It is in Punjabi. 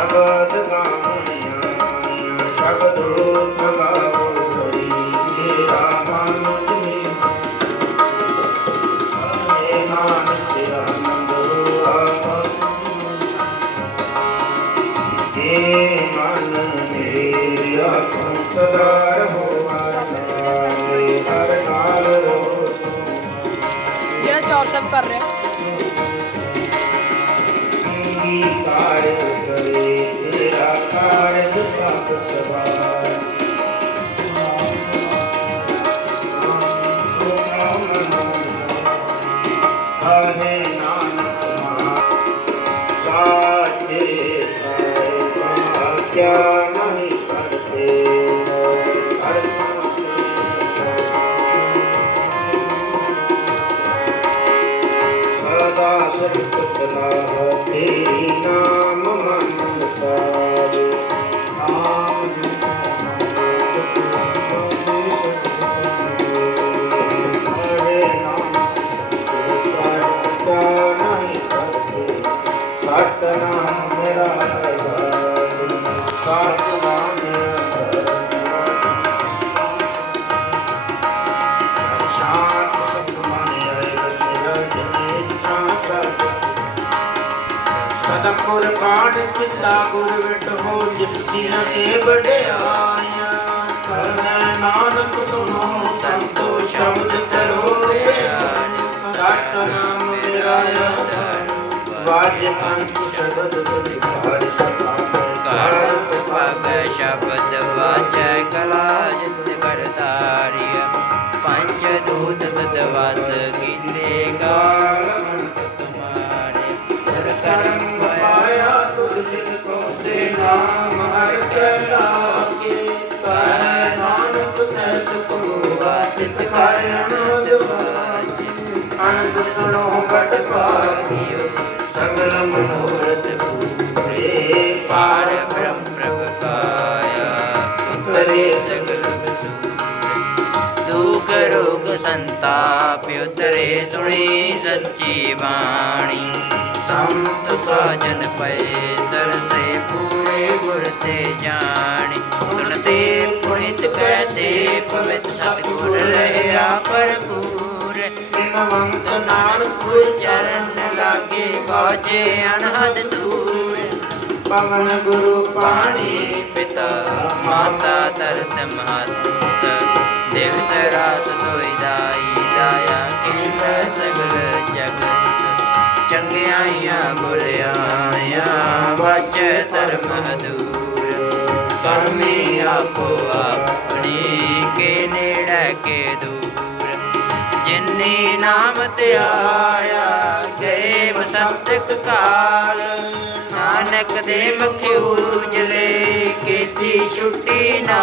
ਸ਼ਬਦ ਗਾਉਣਾ ਸ਼ਬਦ ਰੂਪ ਗਾਉ ਰਹੀ ਮੇਰਾ ਮਨ ਤੁਮੀ ਆਏ ਨਾਮ ਤੇਰਾ ਨੰਬਰ ਆਸਾ। ਏ ਮਨ ਮੇਰਿਆ ਤੂੰ ਸਦਾ ਰਹੋ ਹਰ ਕਾਲ ਰਹੋ ਜਿਹੜਾ ਚੌਰ ਸਭ ਕਰ ਰਿਹਾ। ਗੀਤਾਰੇ ਸਦਾ ਸਤਿ ਸਲਾਹ ਤੇਰੀ ਨਾਮ ਮਨ ਸਾਰੇ ਸਤਿ ਨਹੀਂ ਕਰਤੇ ਸਤ ਨਾਮ ਮੇਰਾ ਸਾਚ ਨਾਮ ਸ਼ਾਂਤ ਸੁਖਮਨ ਆਏ ਵਸਿਆ ਜਿਨੇ ਇੱਛਾ ਸਤਪੁਰ ਕਾਢ ਚਿੱਤਾ ਗੁਰ ਵਿਟ ਹੋ ਜਿਪਤੀ ਕੇ ਵਡਿਆਈਆਂ। ਕਰਨਾ ਨਾਨਕ ਸੁਣੋ ਸੰਤੋ ਸ਼ਬਦ ਤਰੋ ਵਾਜ ਪੰਚ ਸ਼ਬਦ ਵਿਕਾਰ ਸਭਾ ਕਰ ਸੁਭਗ ਸ਼ਬਦ ਵਾਚੈ ਕਲਾ ਜਿਤ ਕਰਤਾਰਿය ਪੰਚ ਦੂਤ ਤਦ ਵਸ ਕੀਤੇ ਗਾਲ ਕੰਟ ਤੁਮਾਰੇ ਗੁਰ ਕਰਮ ਪਾਇਆ ਪਾਇਆ ਜਿਨ ਕੋ ਸੇ ਨਾਮ ਹਰ ਕੇ ਸੰਤਾਪ ਉਤਰੇ ਸੁਣੀ ਸੱਚੀ ਬਾਣੀ। ਸੰਤ ਸਾਜਨ ਪਏ ਸਰਸੇ ਪੂਰੇ ਗੁਰ ਤੇ ਜਾਣੀ। ਸੁਣਤੇ ਪੁਣਿਤ ਕਹਤੇ, ਪਵਿੱਤ ਸਤਿਗੁਰ ਰਹਿਆ ਭਰਪੂਰ। ਬਿਨਵੰਤ ਨਾਨਕ ਗੁਰ ਚਰਨ ਲਾਗੇ ਬਾਜੇ ਅਨਹਦ ਦੂਰ। ਪਵਨ ਗੁਰੂ ਪਾਣੀ ਪਾਣੀ ਪਿਤਾ, ਮਾਤਾ ਤਰਤ ਮਹਤ। ਦਿਵਸ ਰਾਤ ਤੋਈ ਦਾਈ ਦਾਇਆ ਕਿਲ ਸਗਲ ਜਗਤ। ਚੰਗਿਆਈਆਂ ਬੁਲਿਆਈਆਂ ਵਾਚ ਧਰਮ ਹਦੂਰ ਕਰਮੀ ਆਪੋ ਆਪਣੀ ਕੇ ਨੇੜੇ ਕੇ ਦੂਰ। ਜਿਨਨੀ ਨਾਮ ਤੇ ਆਇਆ ਗਏ ਬਸੰਤਕ ਕਾਲ। ਨਾਨਕ ਦੇ ਮੱਖੇ ਜਲੇ ਕੀਤੀ ਛੁੱਟੀ ਨਾ